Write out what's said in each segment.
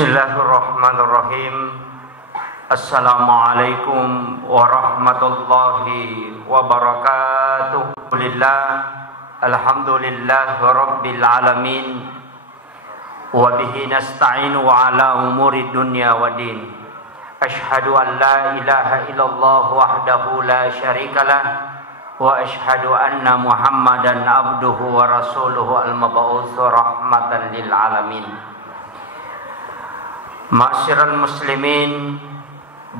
Bismillahirrahmanirrahim. Assalamualaikum warahmatullahi wabarakatuh. Alhamdulillahi rabbil alamin. Wa bihi nasta'inu ala umuri dunya wa din. Ashhadu an la ilaha illallah wahdahu la syarikalah wa ashhadu anna Muhammadan abduhu wa rasuluhu al-mab'uts rahmatan lil alamin. Ma'asyiral muslimin,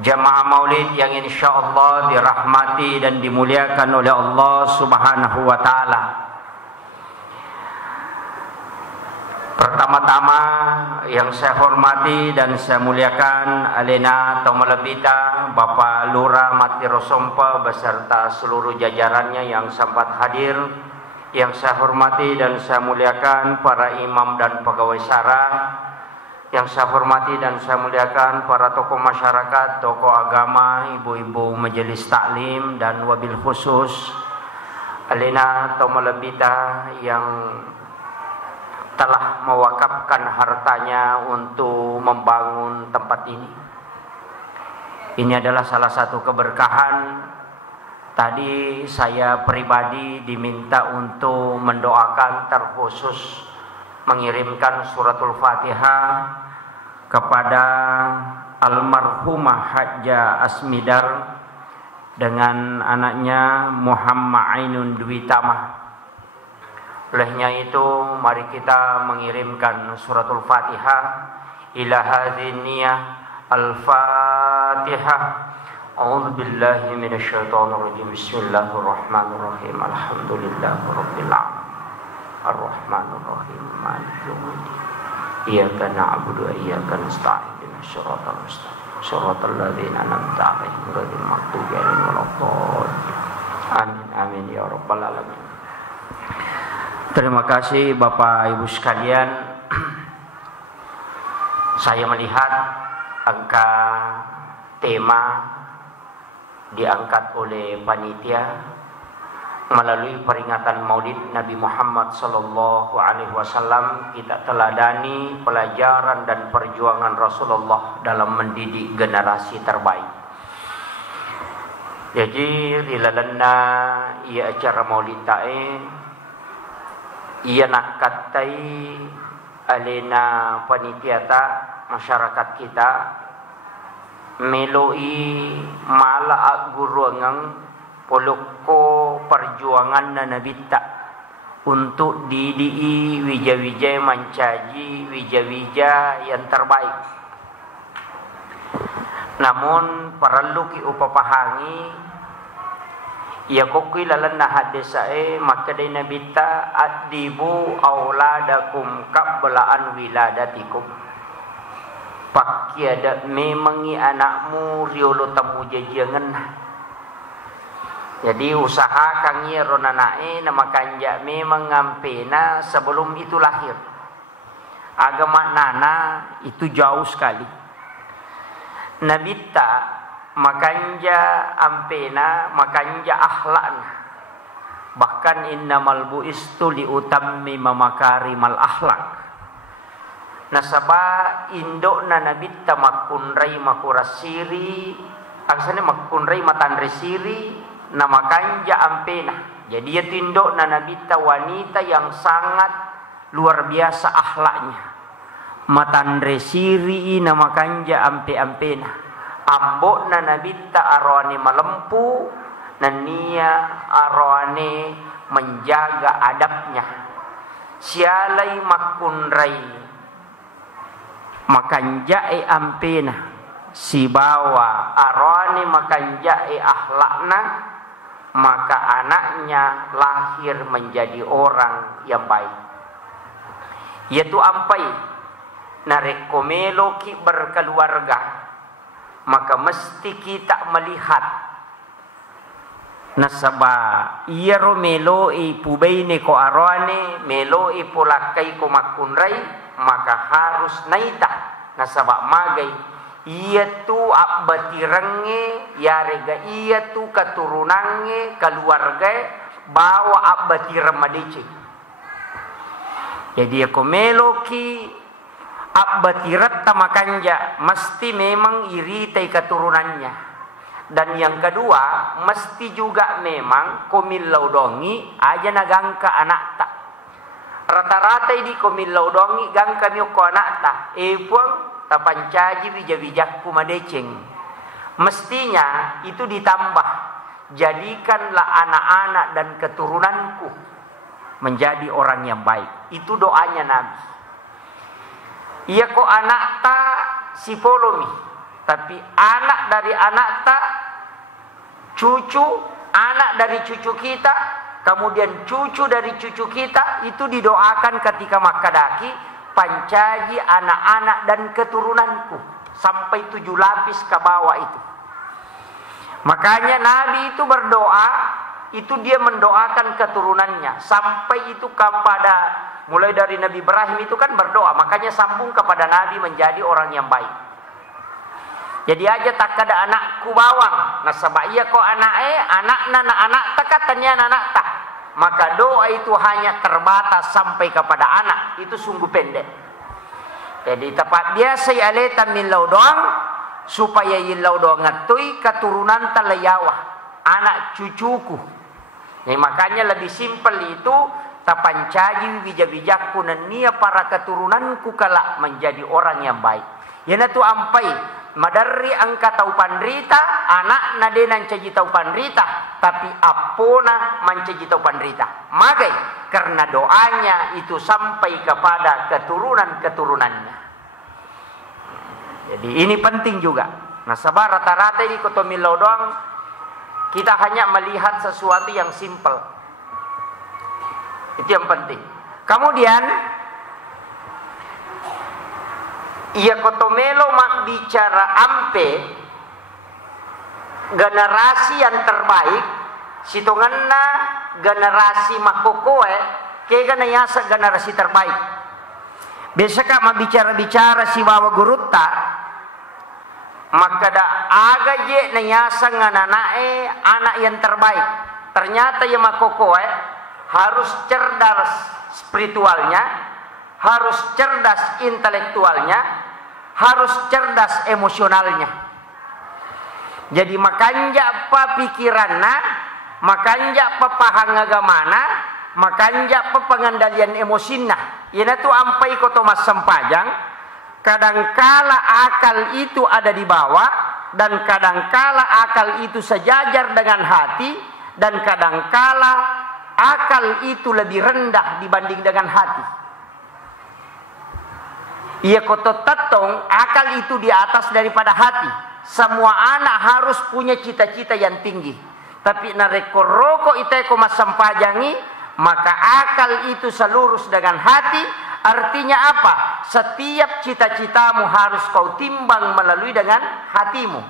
jamaah maulid yang insyaallah dirahmati dan dimuliakan oleh Allah Subhanahu wa taala. Pertama-tama yang saya hormati dan saya muliakan Alena Tomalabita, Bapak Lurah Matirosompa beserta seluruh jajarannya yang sempat hadir. Yang saya hormati dan saya muliakan para imam dan pegawai syara. Yang saya hormati dan saya muliakan para tokoh masyarakat, tokoh agama, ibu-ibu majelis taklim, dan wabil khusus Alena Tomalabita yang telah mewakafkan hartanya untuk membangun tempat ini. Ini adalah salah satu keberkahan. Tadi saya pribadi diminta untuk mendoakan, terkhusus mengirimkan suratul Fatihah kepada almarhumah Hajjah Asmidar dengan anaknya Muhammad Ainun Dwi Tamah. Olehnya itu mari kita mengirimkan suratul Fatihah ila hadhin niyah al-Fatihah. A'udzu billahi minasyaitonir rajim. Bismillahirrahmanirrahim. Alhamdulillahirabbil alamin. Ar-Rahmanir Rahim. Maliki yaumiddin. Iyyaka na'budu wa iyyaka nasta'in. Ihdinas siratal mustaqim. Shiratal ladzina an'amta 'alaihim ghairil maghdubi 'alaihim waladdallin. Amin amin ya rabbal alamin. Terima kasih Bapak Ibu sekalian. Saya melihat angka tema diangkat oleh panitia melalui peringatan Maulid Nabi Muhammad sallallahu alaihi wasallam. Kita teladani pelajaran dan perjuangan Rasulullah dalam mendidik generasi terbaik. Jadi rilalana ia acara Maulid tae ia nakatai alena panitiata masyarakat kita meloi mala guruangang poloko perjuangan na nabita untuk didii wija-wija mancaji wija-wija yang terbaik. Namun perlu ki upapahangi ya kokui lalan na hadisae maka day nabita adibu auladakum qablaan wiladatikum. Pakiada memangi anakmu riolo tamu jajangan. Jadi usaha kangi ronanae nama kanja memang ngampena sebelum itu lahir. Agama nana itu jauh sekali. Nabita makanja ampena makanja akhlakna. Bahkan innamal bu'istu liutammima makarimal akhlak. Nasaba indok na nabita makunrai makurasiri, aksane makunrai matandresiri. Nama kanja ampena. Jadi ia tindok na nabita wanita yang sangat luar biasa akhlaknya. Matandre siri nama kanja ampe-ampena. Ambok na nabita arwane malempu. Nania arwane menjaga adabnya. Sialai makunrai makanjae ampena. Si bawa arwane makanjae akhlakna. Maka anaknya lahir menjadi orang yang baik. Yaitu ampai narekomelo ki berkeluarga, maka mesti kita melihat nasaba iya romelo pubaine ko arwane melo polakai ko makunrai, maka harus naita nasaba magai ia tu abbatirenge yarega ia tu keturunange keluarga bawa abbatir madici. Jadi aku meloki Abbatirat tamakanja, mesti memang iritai keturunannya. Dan yang kedua, mesti juga memang komillau dongi aja nagangka anak tak. Rata-rata ini komillau dongi gangka mioko anak tak. Puang tapancaji bijak kumadeceng. Mestinya itu ditambah. Jadikanlah anak-anak dan keturunanku menjadi orang yang baik. Itu doanya Nabi. Iya kok anak tak si polomi, tapi anak dari anak tak cucu, anak dari cucu kita, kemudian cucu dari cucu kita, itu didoakan ketika makadaki pancaji anak-anak dan keturunanku sampai 7 lapis ke bawah itu. Makanya Nabi itu berdoa, itu dia mendoakan keturunannya sampai itu kepada mulai dari Nabi Ibrahim itu kan berdoa, makanya sambung kepada Nabi menjadi orang yang baik. Jadi aja tak ada anakku bawang, nasabah iya kok anak tak katanya anak tak. Maka doa itu hanya terbatas sampai kepada anak, itu sungguh pendek. Jadi tepat biasa ya letan milau doang supaya ilau doang ngatui keturunan talayawah, anak cucuku. Nah, makanya lebih simpel itu tapancaji bijak-bijakku dan nia para keturunanku kelak menjadi orang yang baik. Yana tu ampai madari angka tau pandrita, anak nade nancaji tau pandrita, tapi apona mancaji tau pandrita. Magai karena doanya itu sampai kepada keturunan-keturunannya. Jadi ini penting juga. Nah, sabar rata-rata di kotomilau doang kita hanya melihat sesuatu yang simpel. Itu yang penting. Kemudian ia kotomelo mak bicara ampe generasi yang terbaik sitonganna generasi makokoe ke ganayasa generasi terbaik. Besaka mak bicara-bicara si wawa gurutta maka da aga je nayasa ngananae anak yang terbaik. Ternyata ya makokoe harus cerdas spiritualnya, harus cerdas intelektualnya, harus cerdas emosionalnya. Jadi makanya apa pikiranna, makanya apa pahang agamana, makanya apa pengendalian emosinna. Ina tu ampai ko Thomas Sempajang, kadangkala akal itu ada di bawah dan kadangkala akal itu sejajar dengan hati dan kadangkala akal itu lebih rendah dibanding dengan hati. Ia koto tatong akal itu di atas daripada hati. Semua anak harus punya cita-cita yang tinggi. Tapi nareko roko iteko masampajangi, maka akal itu selurus dengan hati. Artinya apa? Setiap cita-citamu harus kau timbang melalui dengan hatimu.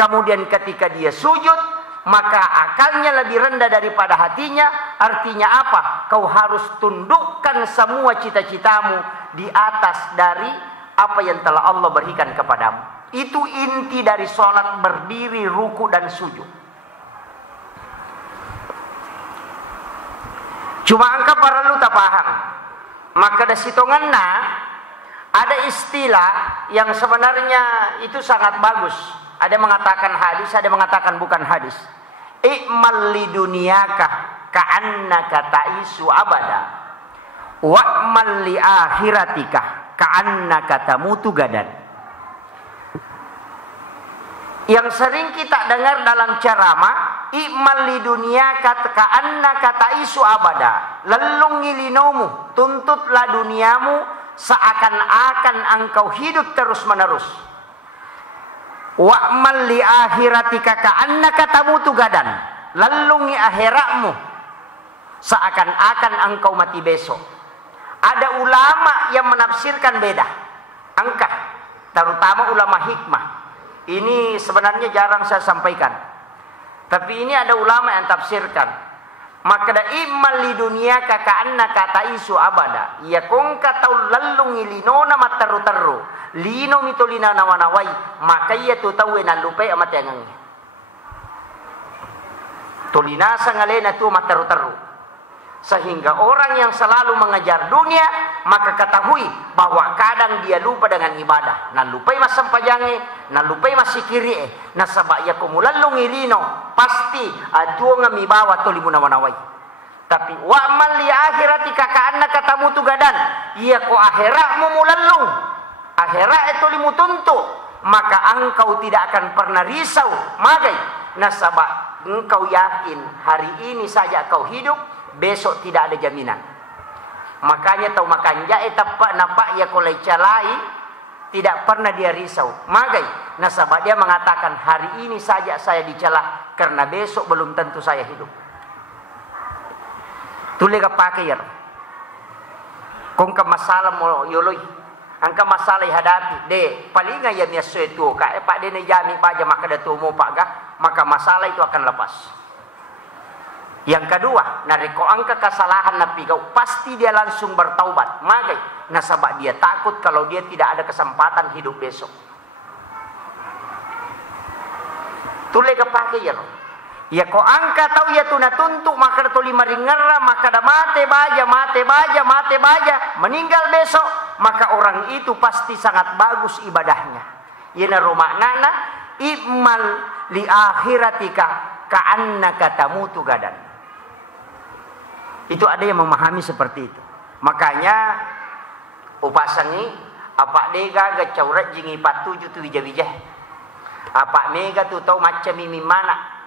Kemudian ketika dia sujud, maka akalnya lebih rendah daripada hatinya. Artinya apa? Kau harus tundukkan semua cita-citamu di atas dari apa yang telah Allah berikan kepadamu. Itu inti dari sholat berdiri, ruku dan sujud. Cuma angka para lu tak paham. Maka da sitonganna ada istilah yang sebenarnya itu sangat bagus. Ada mengatakan hadis, ada mengatakan bukan hadis. I'mal li dunyaka ka'annaka ta'isu abada. Wa'mal li akhiratika ka'annaka tamutu gadan. Yang sering kita dengar dalam ceramah, i'mal li dunyaka ka'annaka ta'isu abada. Lelungi linomu, tuntutlah duniamu seakan-akan engkau hidup terus-menerus. Wa'mal li akhiratika ka'annaka tamutu gadan. Lelungi akhiratmu seakan-akan engkau mati besok. Ada ulama yang menafsirkan beda. Angka, terutama ulama hikmah. Ini sebenarnya jarang saya sampaikan. Tapi ini ada ulama yang tafsirkan. Maka da immal li dunyaka ka'annaka ta'isu abada. Ya kongka tau lelungi linona mataru-taru. Lino mitolina nawanawai, maka ia tu tahu na lupa amat yang tolina sangalena tu mataru-taru. Sehingga orang yang selalu mengejar dunia, maka ketahui bahwa kadang dia lupa dengan ibadah. Nah lupai mas sampajange, nah lupai mas sikiri nah sabak ya kumulalong irino, pasti atuo nga mibawa to limuna wanaway. Tapi wa man li akhirati kakaanna katamu tugadan, iya ko akhirat mo mulalong. Akhirat itu limutunto, maka engkau tidak akan pernah risau. Magay, nah sabak engkau yakin hari ini saja kau hidup, besok tidak ada jaminan. Makanya tahu makanya etapa napak ya kolai calai tidak pernah dia risau. Magai nasabah dia mengatakan hari ini saja saya dicelah karena besok belum tentu saya hidup. Tulega pakai ya. Kung ka masalah mo yoloy, angka masalah hadapi de palinga ya miaso itu ka pak de ne jami baja maka datu mo paga maka masalah itu akan lepas. Yang kedua, nariko angka kesalahan napigau, pasti dia langsung bertaubat. Magai, nasabak dia takut kalau dia tidak ada kesempatan hidup besok. Tule kepake ya. Ya ko angka tahu ya tuna tuntuk maka tu lima ringera maka da mate baja meninggal besok, maka orang itu pasti sangat bagus ibadahnya. Yana romaknana imal li akhiratika ka'annaka tamutu gadan. Itu ada yang memahami seperti itu. Makanya upasangi apa dega ga caurat jingi patuju tu wija-wija. Apa mega tu tahu macam mimi mana?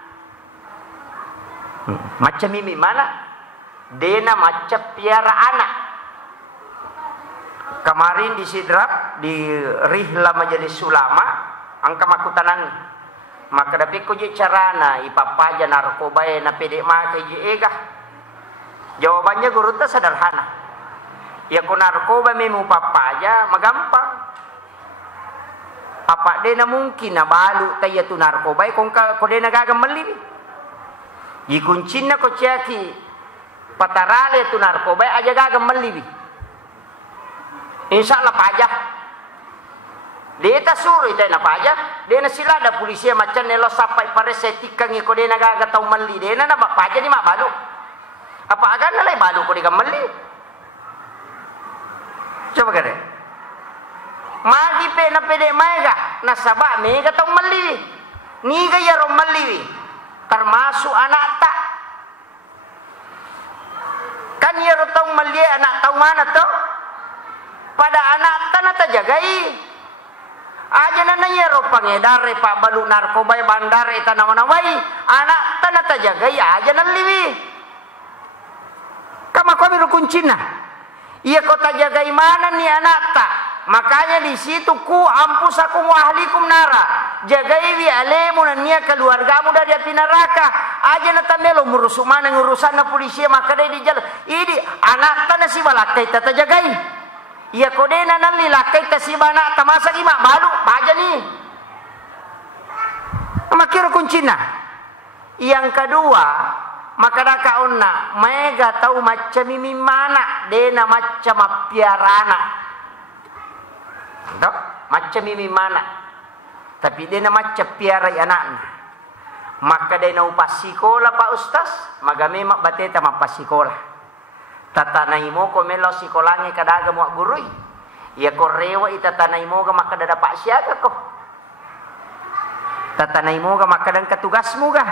Macam mimi mana? Dena macam piara anak. Kemarin di Sidrap di Rihla Majelis Ulama angka makutanang. Maka dapat ko je carana ipapaja narkoba na pedek make je ega. Jawabannya guru itu sederhana. Ya ko narkoba memu papaja magampang. Apa dia na mungkin na balu tayo tu narkoba kung ko dia nagagamali. Yikuncin na ko ciyaki patarale tu narkoba aja gagamali. Insyaallah pajak. Dia ta suruh itu na pajak. Dia na sila ada polisi macam nelo sampai pare setikang ko dia nagagatau mali. Dia na pajak ni mak balu. Apa agan nalay balu ko di kamali? Coba kare. Magi pe na pede mega nasaba mega tong mali. Ni gaya rom mali. Termasuk anak tak. Kan ya tong mali anak tahu mana to? Pada anak tanah ta jagai. Aja na nayero pangedar pa balu narkoba bandar eta namanawai. Anak tanah ta jagai aja na liwi. Kama kami rukuncina. Ia kota jagai mana nih anak tak? Makanya di situ ku ampus aku ahlikum nara. Jagai wi alemu na nia keluargamu dari api neraka. Aja na tamelo ngurus mana ngurusan na polisi maka dia di jalan. Ini anak tanah si balakai tata jagai. Ia kodena nali lakai ta si bana tamasa ima balu baja nih. Makira kuncina. Yang kedua, maka dakaonna mega tahu macam mimi mana dena macam piarana. Entah macam mimi mana. Tapi dena macam piara anakna. Maka dena upas sekolah Pak Ustaz, maga memak bateta mapas sekolah. Tatanai mo ko melo sekolahnya kadaga mo gurui. Ya ko rewa ita tanai mo ga maka dapat siaga ko. Tatanai mo ga maka dan katugasmu ga.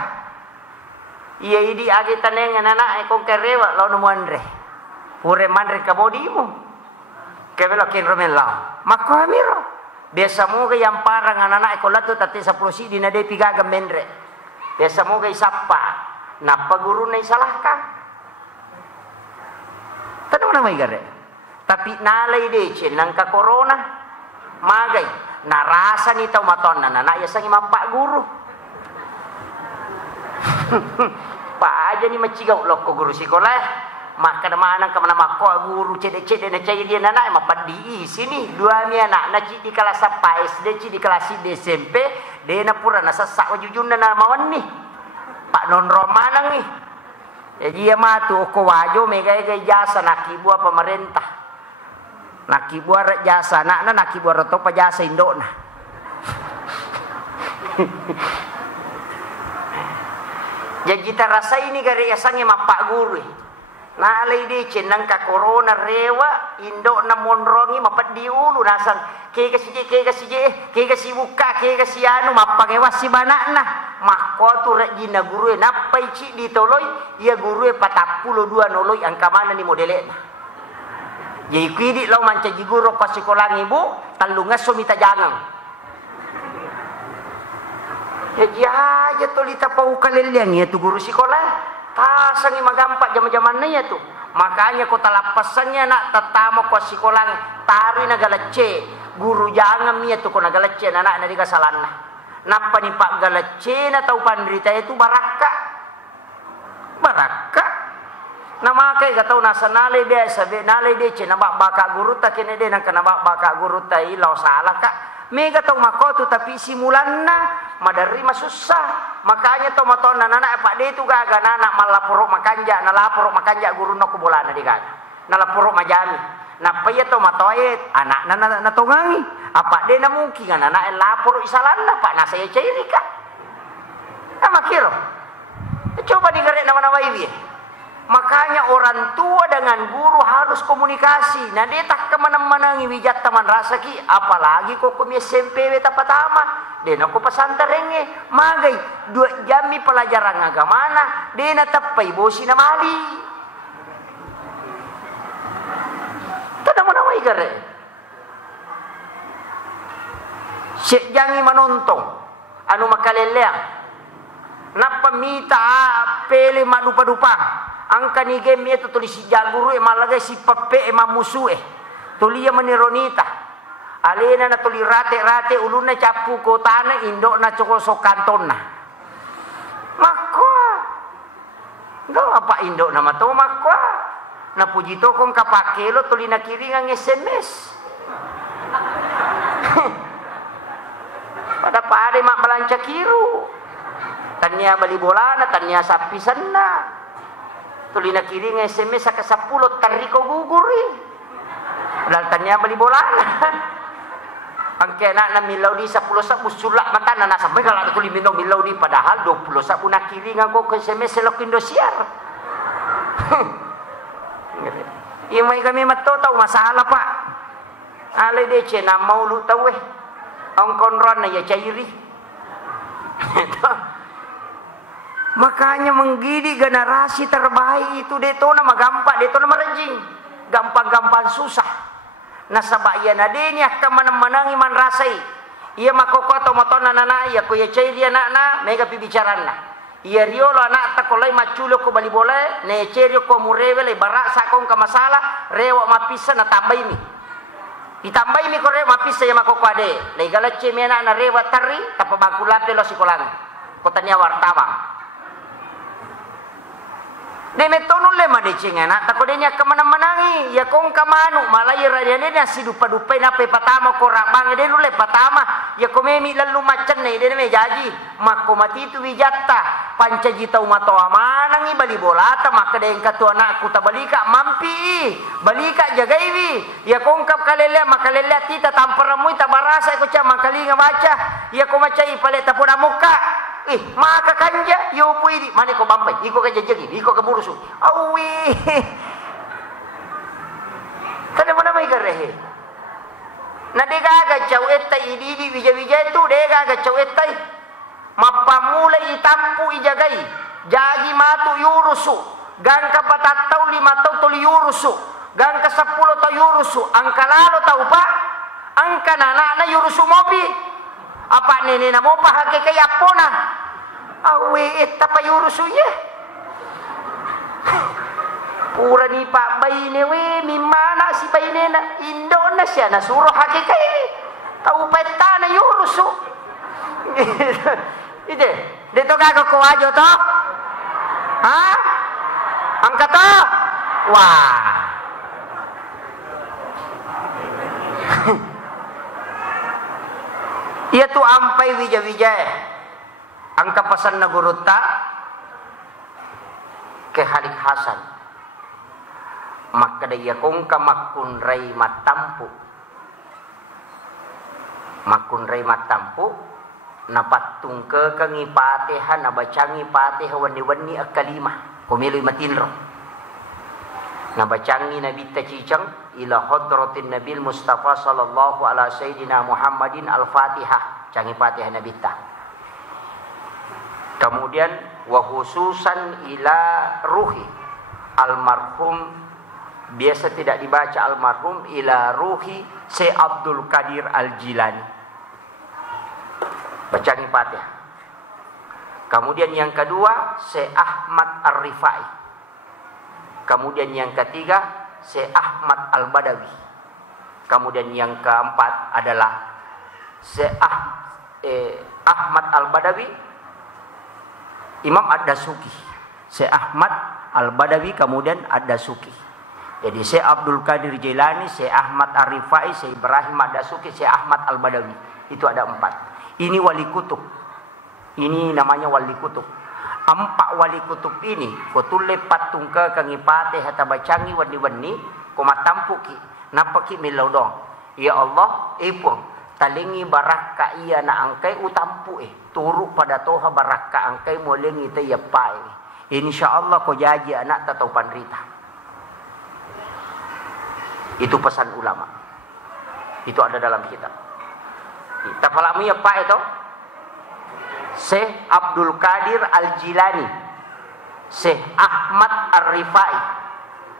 Iya idi agi tanengan anak kong kerewa law nomandre. Pure mandre kabodimu. Kebelo kinro melau. Mako amiro. Biasa mo ga yang parang anak ko lato tati sa prosidi na de pigaga mendre. Biasa mo ga isapa. Napa guru na isalahka. Tanong na may gare. Tapi nalay de chin nang ka corona. Magay. Narasa ni tau maton na nanaya sang imampak guru. Pak aja ni macigau loko guru sekolah. Maka mana kemana mako guru cedek-cedek na cai dia anak mapat di sini dua mi anak na ci di kelas apa SD ci di kelas SMP de na pura na sasak wajujun na mawan ni. Pak non romanang ni. Jadi ya matu ko wajo mega jasa nakibua pemerintah. Nakibua jasa nak na nakibua roto pa jasa indok na. Jadi kita rasa ini gari asangnya mapak guru. Nalay di cenang ka corona rewa indo na monrongi mapat di ulu nasang ke kasi buka ke kasi anu mapangewas si banakna mako tu rejina guru napai ci ditoloi ia guru 42 noloi angka mana ni modelena jadi kuidi lau manca jiguro ko sekolah ibu talunga somita jangang ya tolita pau kaleliang ya tu guru sekolah tasangi magampak zaman-zaman ya tu makanya ko talapasannya nak tatamo ko sekolah tari nagalecce guru jangan mia tu ko nagalecce anak na di kasalanna napa ni pak galecce na tau pandrita itu baraka nama kay gatau nasa nalay de sabi nalay de che nabak baka guru ta kene de nang kanabak baka guru ta ilaw salah ka mega tau makotu tapi simulan na madari masusah makanya to maton nana pak de tu gaga nana malapuro makanja nalapuro makanja guru no kubolana di gaga nalapuro majami napaya to matoyet anak nana natongangi apa de na mungkin nana lapuro isalanda pak na saya cairi ka makiro coba digare nama-nama ibi makanya orang tua dengan guru harus komunikasi. Nah dia tak kemana-mana ngiwijat taman rasa ki, apalagi kok kami SMP beta pertama. Dia nak pesantren magai 2 jam pelajaran agama na, dia nak tapai bosi na mali. Tidak mana igare. Syek jangi menonton, anu makaleleang. Napa mita pele madupa-dupa. Angka ni game itu tulis si jaguru malaga si pape musuh tulia manironita alena na tuli rate uluna capu kotana indo na cokosok kantona makwa ndo apa indo nama to makwa na pujito kong kapakelo tuli na kiringang SMS pada pare mak balanca kiru tanya bali bola na tanya sapisan na tuli na kiring SMS sa kasapulot tariko guguri padahal tanya bali bola ang kena na milaw di 10 sa musulak mata na nasabay kalau tuli milaw di padahal 20 sa una kiring ako ke SMS sa Indosiar iya may kami matotaw masalah pak alay de che na maulu taw ang konron na ya cairi makanya menggidi generasi terbaik itu deto na magampak deto na maranjing gampang-gampang susah nasabaya na din ya kamanang-manang iman rasay iya makokoto moton na nana iya kuya chay dia na mega pibicaran na iya riolo anak ta kolay machulo ko balibole ne cheryo ko murewele barak sa kong kamasala rewa mapisa na tambay mi itambay mi ko rewa mapisa ya makokwade lay galatche mi na rewa tari tapabagkulate lo sikolang kotanya wartawang de metonul le madecengana takodenya kemana-manangi ya kong kamanu malay radiane na sidupa-dupai na pe patama ko rabang de nule patama ya komemi lalu macan ne de me jaji makomati tu wijatta pancajita umato amanangi bali bolata makadeng katu anakku tabalika mampi balika jagaiwi ya kong kap kalele makalele tita tamparamui tabarasa ko cha makalinga baca ya ko macai paleta puna muka maka kanja yo puidi mane ko bampai iko ka jajagi iko ka burusu awi kada mana mai garehe na dega ga chau etai idi bija tu dega ga chau etai mapamula itampu ijagai jagi matu yurusu gang ka patatau 5 tau tuli yurusu gang ka 10 tau yurusu angka lalo tau pa angka nana yurusu mobi apa nene na mo pahake kay apona awe etta payurusu ye pura ni pak bayne we mimana si bayne na Indonesia na suruh hake kay tau peta na yurusu ide dito kago ko ajo to ha angka to wah iya tu ampai wija-wija angka pasan na guruta ke Halik Hasan makadaya kong kamakun ray matampu napatung ke kangipatehan nabacangi pateha wani-wani akalimah kumili matinro Nabacangi Nabi Tacicang ila hadratin Nabil Mustafa sallallahu ala sayyidina Muhammadin al-Fatihah. Cangi Fatihah Nabi ta. Kemudian wa khususan ila ruhi almarhum, biasa tidak dibaca almarhum, ila ruhi Syekh Abdul Qadir Al-Jilani. Bacaan Fatihah. Kemudian yang kedua Syekh Ahmad Ar-Rifai. Kemudian yang ketiga Syekh Ahmad Al-Badawi. Kemudian yang keempat adalah Syekh Ahmad Al-Badawi, Imam Ad-Dasuki. Syekh Ahmad Al-Badawi kemudian Ad-Dasuki. Jadi Syekh Abdul Qadir Jilani, Syekh Ahmad Ar-Rifai, Syekh Ibrahim Ad-Dasuki, Syekh Ahmad Al-Badawi. Itu ada 4. Ini wali kutub. Ini namanya wali kutub. 4 wali kutub ini kutule patungka kangi pate hata bacangi wani-wani kumatampuki napaki milaudong. Ya Allah, ipung talingi baraka iya na angkai utampu turu pada toha baraka angkai molengi te yapai. Insyaallah ko jaji anak tatau panrita. Itu pesan ulama. Itu ada dalam kitab. Tafalamu ya Pak itu? Syekh Abdul Qadir Al-Jilani, Syekh Ahmad Ar-Rifai,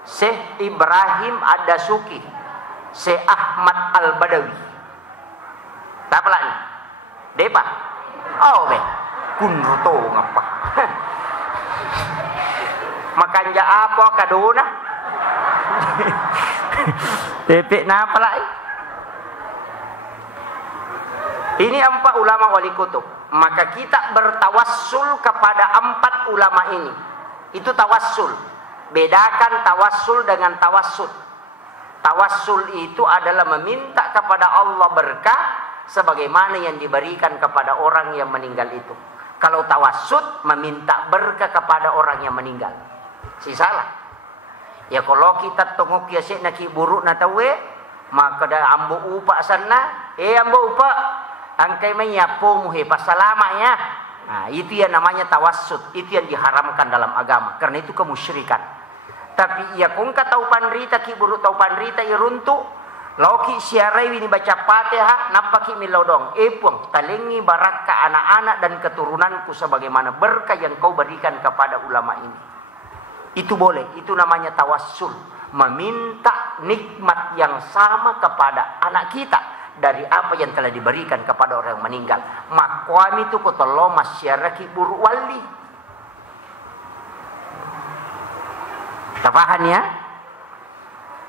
Syekh Ibrahim Ad-Dasuki, Syekh Ahmad Al-Badawi. Tak apa lagi? Depa? Oh be, kunruto ngapa? Makanja apa kaduna? Depe napa lagi? Ini 4 ulama wali kutub. Maka kita bertawassul kepada 4 ulama ini. Itu tawassul. Bedakan tawassul dengan tawassul. Tawassul itu adalah meminta kepada Allah berkah sebagaimana yang diberikan kepada orang yang meninggal itu. Kalau tawassut meminta berkah kepada orang yang meninggal. Si salah. Ya kalau kita tengok ya sik nak buruk na tawe, maka da ambo upa sana, ambo upa angkai menyapu muhe pasalamanya. Nah, itu yang namanya tawassut. Itu yang diharamkan dalam agama. Karena itu kemusyrikan. Tapi ya kung ka tau panrita ki buru tau panrita ya runtu. Loki siarai ini baca Fatihah napaki milodong. Epung talingi baraka anak-anak dan keturunanku sebagaimana berkah yang kau berikan kepada ulama ini. Itu boleh. Itu namanya tawassul. Meminta nikmat yang sama kepada anak kita dari apa yang telah diberikan kepada orang yang meninggal. Makwami itu kotolo masyarakat buru wali. Tapahan ya?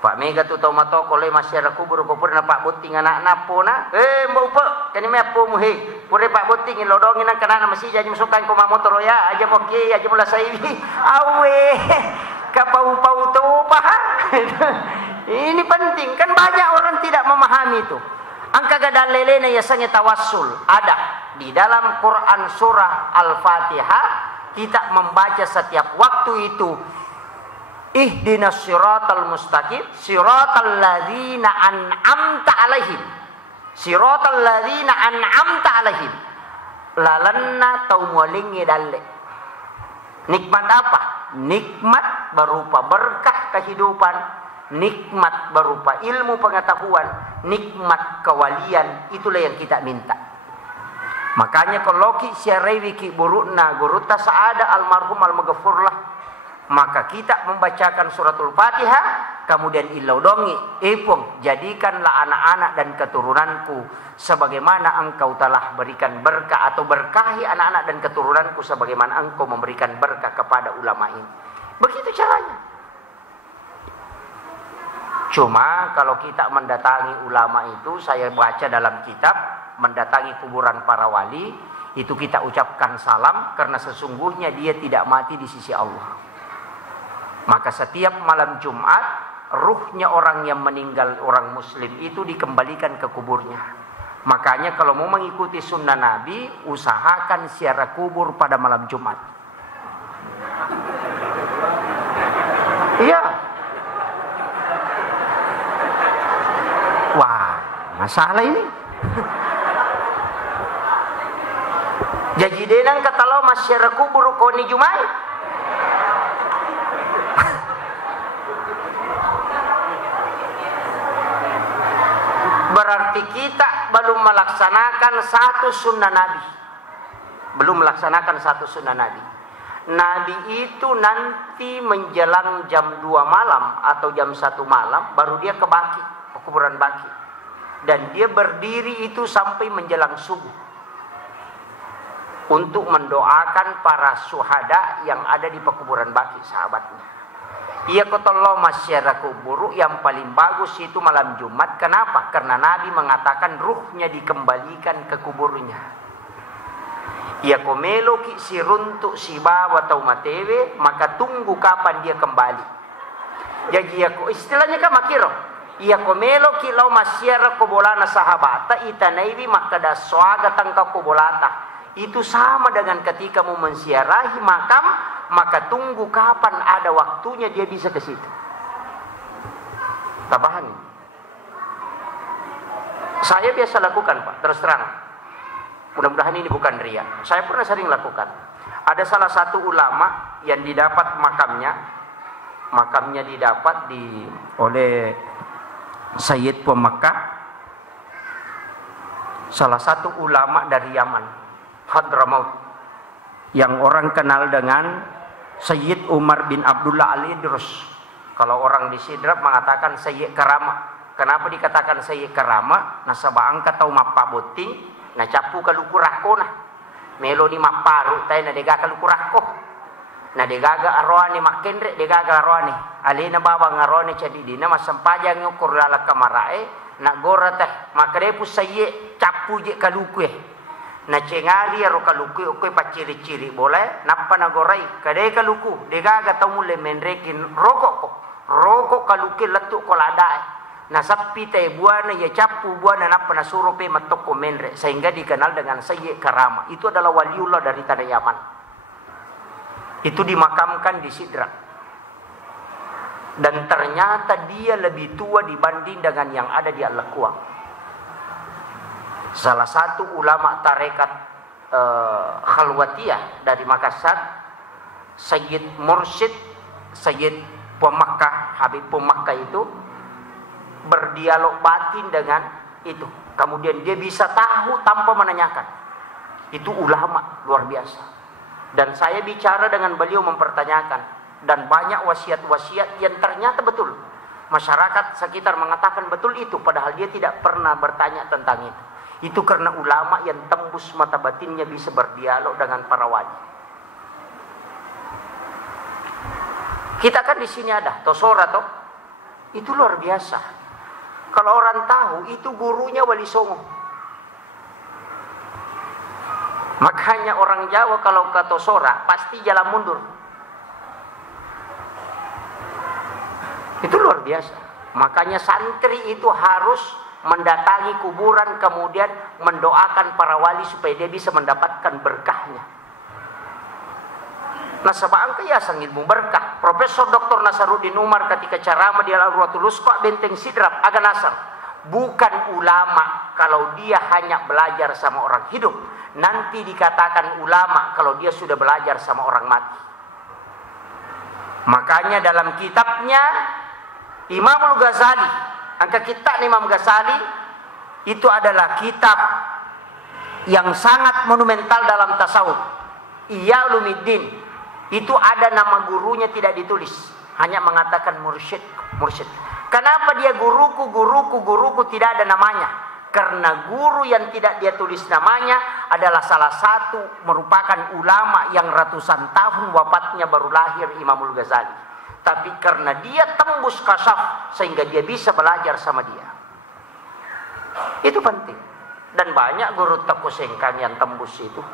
Pak Mega tu tau mato kolai masyarakat buru kupur na Pak Buting anak napo na. Mbak upa, kani me apo muhe. Pure Pak Buting lodongin ang kanana masih jadi masukan ko mamotor ya. Aja mo ki, aja mula saibi. Awe. Kapau-pau tu paham. Ini penting kan banyak orang tidak memahami itu. Angka gadalele na yasanya tawassul ada di dalam Quran surah Al-Fatihah. Kita membaca setiap waktu itu, ihdinas siratal mustaqim siratal ladzina an'amta alaihim siratal ladzina an'amta alaihim lalanna taumulingi dalle. Nikmat apa? Nikmat berupa berkah kehidupan, nikmat berupa ilmu pengetahuan, nikmat kewalian. Itulah yang kita minta. Makanya kalau ki siarewi ki buruna guruta saada almarhum al-maghfurlah, maka kita membacakan suratul Fatihah kemudian ilaudongi epung jadikanlah anak-anak dan keturunanku sebagaimana engkau telah berikan berkah, atau berkahi anak-anak dan keturunanku sebagaimana engkau memberikan berkah kepada ulama ini. Begitu caranya. Cuma kalau kita mendatangi ulama itu, saya baca dalam kitab, mendatangi kuburan para wali, itu kita ucapkan salam karena sesungguhnya dia tidak mati di sisi Allah. Maka setiap malam Jumat, ruhnya orang yang meninggal, orang muslim itu dikembalikan ke kuburnya. Makanya kalau mau mengikuti sunnah Nabi, usahakan ziarah kubur pada malam Jumat. Iya. Wah, masalah ini. Jadi denang kata lo masyarakat kubur koni Jumat. Berarti kita belum melaksanakan satu sunnah Nabi. Belum melaksanakan satu sunnah Nabi. Nabi itu nanti menjelang jam 2 malam atau jam 1 malam baru dia ke Baki, ke kuburan Baki. Dan dia berdiri itu sampai menjelang subuh untuk mendoakan para syuhada yang ada di pekuburan Baki, sahabatnya. Ia kotolong masyarakat kubur yang paling bagus itu malam Jumat. Kenapa? Karena Nabi mengatakan ruhnya dikembalikan ke kuburnya. Ia komelo ki si runtuk si bawa atau matewe, maka tunggu kapan dia kembali. Jadi aku istilahnya kan makiro. Ia komelo ki lau masyarakat kubolana sahabata itanaibi maka da swaga tangka kubolata. Itu sama dengan ketika mau mensiarahi makam, maka tunggu kapan ada waktunya dia bisa ke situ. Tabahan. Saya biasa lakukan, Pak, terus terang. Mudah-mudahan ini bukan ria. Saya pernah sering lakukan. Ada salah satu ulama yang didapat makamnya didapat oleh Sayyid Pemakkah, salah satu ulama dari Yaman, Hadramaut, yang orang kenal dengan Sayyid Umar bin Abdullah Al-Idrus. Kalau orang di Sidrap mengatakan Sayyid Karama. Kenapa dikatakan Sayyid Karama? Nasaba angka tau mappa boting, na capu kaluku rako na. Melo ni maparu tay na dega kaluku rako. Na degaga arwani makenre degaga arwani. Alina bawang arwani jadi dina masampaja ngukur lala kamarae na gora teh makarepu Sayyid capu je kaluku na cengali aro kaluku oke paciri-ciri boleh nappa na gorai kadai kaluku degaga tamule menrekin rokok kaluku letuk koladae na sappi tai buana ya capu buana nappa na suruh pe matoko menre sehingga dikenal dengan Sayyid Karama. Itu adalah waliullah dari tanah Yaman. Itu dimakamkan di Sidra. Dan ternyata dia lebih tua dibanding dengan yang ada di Al-Lakwang. Salah satu ulama tarekat Khalwatiyah dari Makassar, Sayyid Mursyid, Sayyid Pemakkah, Habib Pemakkah itu berdialog batin dengan itu. Kemudian dia bisa tahu tanpa menanyakan. Itu ulama luar biasa. Dan saya bicara dengan beliau mempertanyakan. Dan banyak wasiat-wasiat yang ternyata betul. Masyarakat sekitar mengatakan betul itu. Padahal dia tidak pernah bertanya tentang itu. Itu karena ulama yang tembus mata batinnya bisa berdialog dengan para wali. Kita kan di sini ada Tosora toh. Itu luar biasa. Kalau orang tahu itu gurunya Wali Songo. Makanya orang Jawa kalau ke Tosora pasti jalan mundur. Itu luar biasa. Makanya santri itu harus mendatangi kuburan kemudian mendoakan para wali supaya dia bisa mendapatkan berkahnya. Nasabah angka ya sangilmu berkah. Profesor Dr. Nasaruddin Umar ketika ceramah di Al-Urwatul Wusta Benteng Sidrap Aga Nasar, bukan ulama kalau dia hanya belajar sama orang hidup. Nanti dikatakan ulama kalau dia sudah belajar sama orang mati. Makanya dalam kitabnya Imam Al-Ghazali, angka kitab Imam Ghazali itu adalah kitab yang sangat monumental dalam tasawuf. Ihya Ulumuddin. Itu ada nama gurunya tidak ditulis, hanya mengatakan mursyid. Kenapa dia guruku tidak ada namanya? Karena guru yang tidak dia tulis namanya adalah salah satu merupakan ulama yang ratusan tahun wafatnya baru lahir Imamul Ghazali. Tapi karena dia tembus kasyaf sehingga dia bisa belajar sama dia. Itu penting. Dan banyak guru tekusengkan yang tembus itu.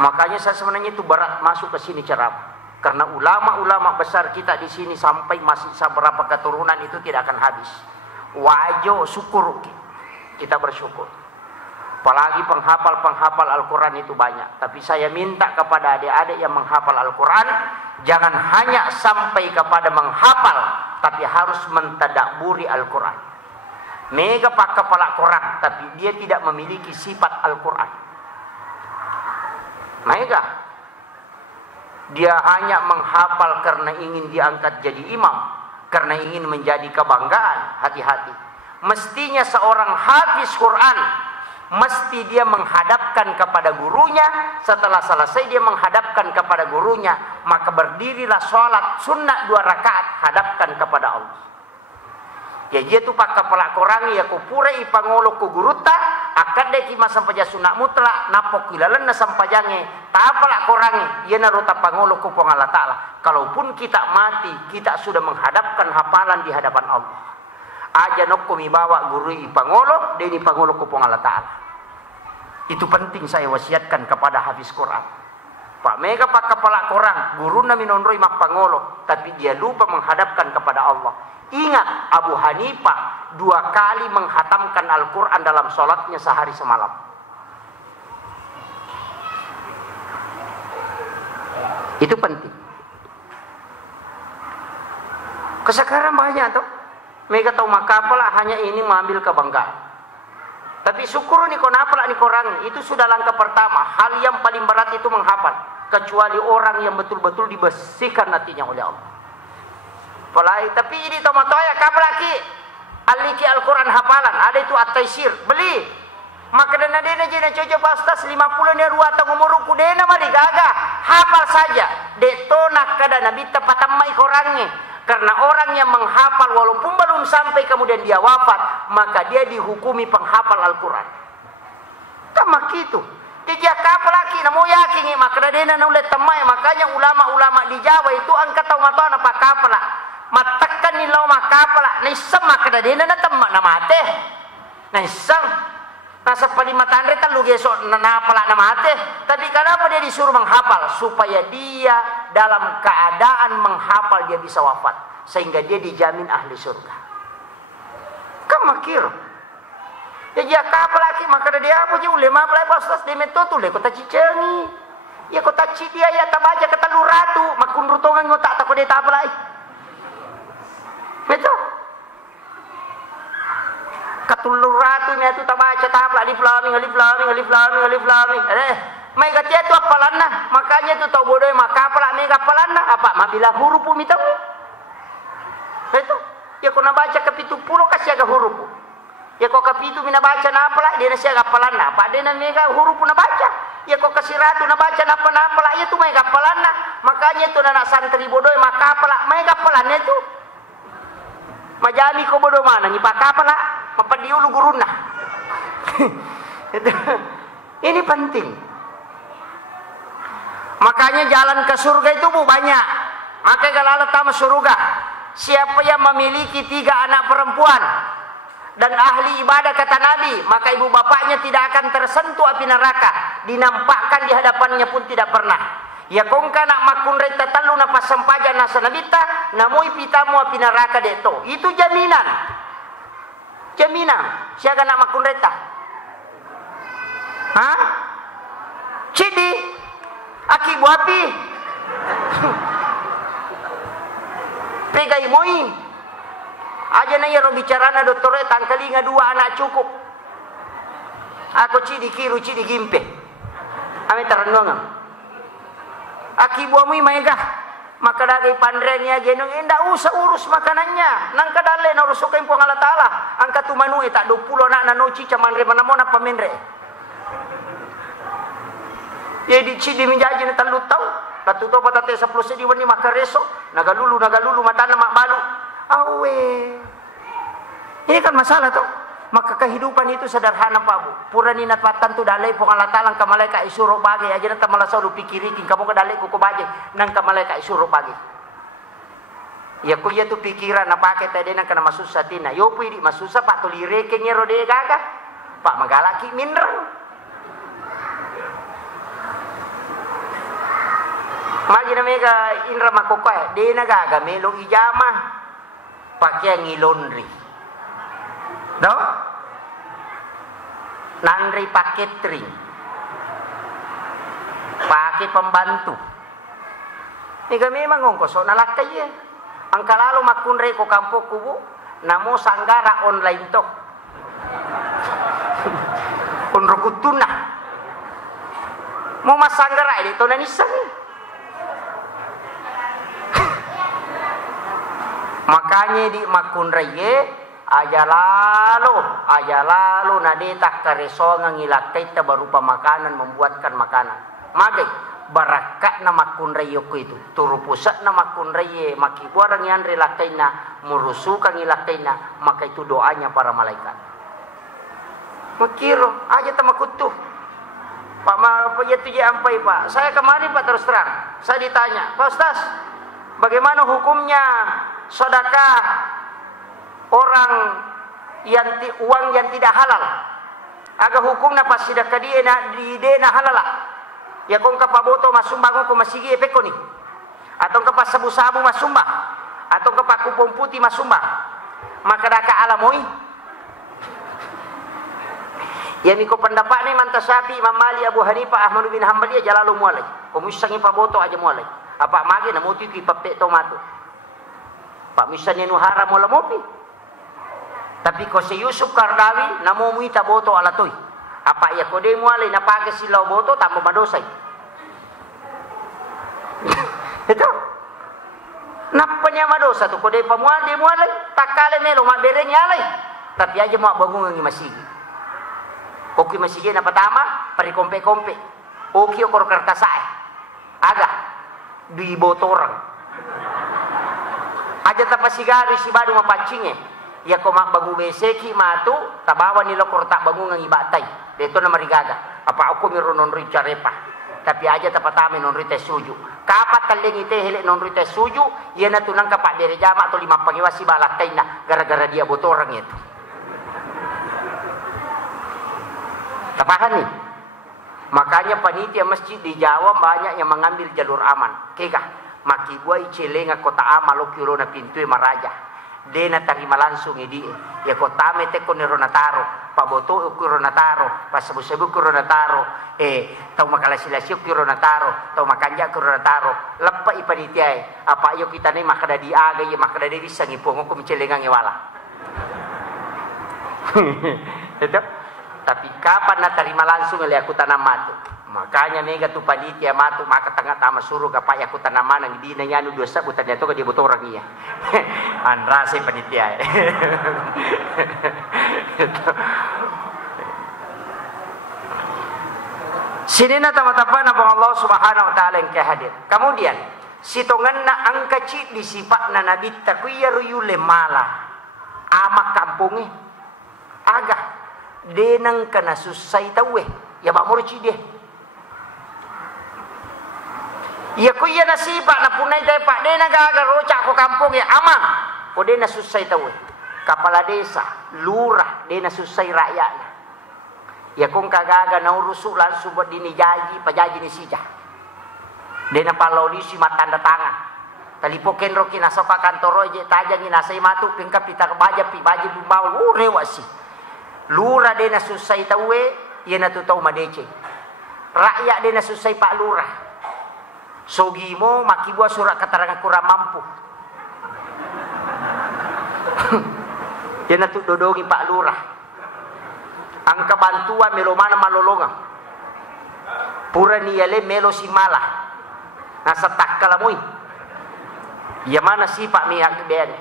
Makanya saya sebenarnya itu berat masuk ke sini ceramah. Karena ulama-ulama besar kita di sini sampai masih beberapa keturunan itu tidak akan habis. Wajo syukur kita bersyukur. Apalagi penghafal Al-Quran itu banyak. Tapi saya minta kepada adik-adik yang menghafal Al-Quran, jangan hanya sampai kepada menghafal, tapi harus mentadaburi Al-Quran. Mega pak kepala Quran, tapi dia tidak memiliki sifat Al-Quran. Mega. Dia hanya menghafal karena ingin diangkat jadi imam, karena ingin menjadi kebanggaan. Hati-hati. Mestinya seorang hafiz Quran mesti dia menghadapkan kepada gurunya. Setelah selesai dia menghadapkan kepada gurunya, maka berdirilah sholat sunnah 2 rakaat, hadapkan kepada Allah. Ya dia tu pakka pelak korangi ya kupure ipangolo ku guruta akan deki masampaja sunat mutlak napok kilalan na sampajange ta pelak korangi ya naruta pangolo ku Allah Ta'ala. Kalaupun kita mati, kita sudah menghadapkan hafalan di hadapan Allah. Aja nokko mi bawa guru ipangolo deni pangolo ku Allah Ta'ala. Itu penting saya wasiatkan kepada hafiz Quran. Pak mega pakka pelak korang guru na minonroi mak pangolo tapi dia lupa menghadapkan kepada Allah. Ingat, Abu Hanifah 2 kali menghatamkan Al-Quran dalam sholatnya sehari semalam. Itu penting. Sekarang banyak tuh. Mereka tahu makapalah hanya ini mengambil kebanggaan. Tapi syukur nih konapalah nih korang. Itu sudah langkah pertama. Hal yang paling berat itu menghafal. Kecuali orang yang betul-betul dibersihkan hatinya oleh Allah. Polai, tapi ini tomatoya kaplaki aliki Al-Quran hafalan ada itu at-taisir beli maka dana jena coba Ustaz 50 ne ruah ta ngumuruku dena mari gaga hafal saja detona kada nabi tepatamai korangnya karena orang yang menghafal walaupun belum sampai kemudian dia wafat maka dia dihukumi penghafal Al-Quran kama gitu dia kapalaki namo yakin maka dena nule temai makanya ulama-ulama di Jawa itu angkat tomatoana apa kapala matakan nilaw makapala na isang makadadina na tamak na mate na isang nasa palimatan rita lugeso na napala na mate tapi kenapa dia disuruh menghafal supaya dia dalam keadaan menghafal dia bisa wafat sehingga dia dijamin ahli surga kamakir ya dia kapalaki maka dia apa je ulema pelai pastas di metotu le kota cicengi ya kota cidia ya tabaja kata luratu makun rutongan ngotak takut dia tak pelai betul. Katuluratu ni itu tabaca tabla alif lam mim. Mai katia tu apalanna, makanya tu tau bodoh maka apalah mega apalanna apa mabila huruf mitau. Betul. Ya kau nak baca ke 70 kasih agak huruf. Ya kau ke 7 mina baca na apalah dia nasi agak apalanna. Apa dia na mega huruf na baca. Ya kau kasih ratu na baca na apalah ya tu mega apalanna. Makanya tu anak santri bodoh maka apalah mega apalanna tu. Majami ko bodo mana ni pakapala papadiulu guruna. Ini penting. Makanya jalan ke surga itu banyak. Makanya kalau Allah tahu surga, siapa yang memiliki 3 anak perempuan dan ahli ibadah kata Nabi, maka ibu bapaknya tidak akan tersentuh api neraka, dinampakkan di hadapannya pun tidak pernah. Ya kongka nak makun reta talu na pasampajan na sanabita namoi pitamu api neraka deto. Itu jaminan. Jaminan. Siapa nak makun reta? Hah? Cidi. Aki buapi. Pegai moi. Aja na yaro bicara na doktor tangkalinga 2 anak cukup. Aku cidi kiru cidi gimpe. Ame terenong. Aki buamui maega maka dagay pandrenya genong endak usah urus makanannya nang kadale na urus kay Allah Taala angka tumanu eta 20 na nanoci camanre manamona pamenre ye di cidi minjaji na talu taw katuto patate 10 sedi wani makareso nagalulu matana makbalu awe ini kan masalah tuh. Maka kehidupan itu sederhana Pak Bu. Purani natwatan tu dalai pong Allah Ta'ala ka malaika isuro bagi aja nang malasau pikirikin kamu ke dalai ko baje nang ka malaika isuro bagi. Ya kuya tu pikiran na pakai tadi nang kana masusa tina. Yo pu di masusa Pak tulire kenge rode gaga. Pak magalaki minrang. Magi na mega inra makokoy, de na gaga melo ijama. Pakai ngilondri. No? Nandri paketring. Pakai pembantu. Ini kami memang ngongkos nalakay ya. Ang kalalo makunre ko kampo kubo namo sanggara online to. Unrukutuna. Mo masanggara ito na nisan. Makanya di makunre ye aja lalu nadeta karesonga ngilakai ta berupa makanan, membuatkan makanan. Magai barakat na makunrayo ko itu. Turu pusat na makunraye makibuarang yan relakay na murusukan ilakay na maka itu doanya para malaikat. Makiro aja tamakutuh. Pak apa itu ampai Pak. Saya kemarin Pak terus terang. Saya ditanya, Pak Ustaz, bagaimana hukumnya sedekah orang yang uang yang tidak halal? Aga hukumnya pas sedekah dia na halal. Ya kong kapaboto masumbang ko masigi epeko ni. Atau kapas sabu-sabu masumba. Atau kapak kupon putih masumba. Maka daka alamoi. Yang ko pendapat ni manta Syafi'i, Imam Malik, Abu Hanifah, Ahmad bin Hanbal ya jalalu mualai. Komisangi paboto aja mualai. Apa magi na muti ki papek tomato. Pak misalnya nu haram wala mopi. Tapi ko si Yusuf Kardawi namo muita boto alatoi. Apa ya kode mualai na pakai silau boto tambah madosai. Itu. Napanya madosa tu kode pamual dia mualai takale melo mak berenya alai. Tapi aja mak bangun ngi masigi. Oki masigi na pertama pari kompe-kompe. Oki okor kertasai. Aga di botorang. Aja tapasigari si badu mapacinge. Ya ko mak bagu beseki matu tabawa ni lokor tak bangun ngi batai. Deto na marigaga. Apa aku mironon rica repa. Tapi aja tapatame non rite suju. Kapat kalengi teh hele non rite suju, ia na tunang kapak bere jama atau 5 pangiwasi balakaina gara-gara dia botorang itu. Tapahan nih. Makanya panitia masjid di Jawa banyak yang mengambil jalur aman. Kega, maki buai celenga kota amal kiro na pintu maraja. Dena tarima langsung idi. Ya kota mete konero nataro, paboto kiro nataro, pasabu-sabu kiro nataro, tau makalasila-sila kiro nataro, tau makanja kiro nataro. Lepa ipanitia apa ayo kita nih makada di aga ya makada di bisa ngipong ko micelenga ngewala. Itu. Tapi kapan na tarima langsung oleh aku tanam matu. Makanya mega tu panitia matu maka tengah tama suruh kapak aku tanaman ang di na yanu dosa butan itu ke dia botorang iya. Anrase panitia. Sini na tamatapa na pang Allah Subhanahu wa taala yang kehadir. Kemudian sitongan na ang kacit disipak na nabita kuya ruyule mala. Amak kampungi. Agak denang kana susay tawe. Ya ba murci dia. Ya kuya nasipa na punay tayo pa. Dena gaga rocak ko kampung ya amang. O dena susay tawe. Kepala desa, lurah, dena susay rakyatnya. Ya kung kagaga na urusuk langsung buat dini jaji, pajaji ni sija. Dena palau lisi matanda tangan. Talipoken roki nasoka kantoro je tajang inasay matu pingkap pita baja pi baji bumbawal. Rewasi. Lurah dena susay tawe, ia natutaw madece. Rakyat dena susay pak lurah. Sogimo makibua surat keterangan kurang mampu. Dia natu dodongi Pak Lurah. Angka bantuan melo mana malolonga. Pura niyale melo si malah. Nasa takkalamui. Ya mana si Pak mihak ben.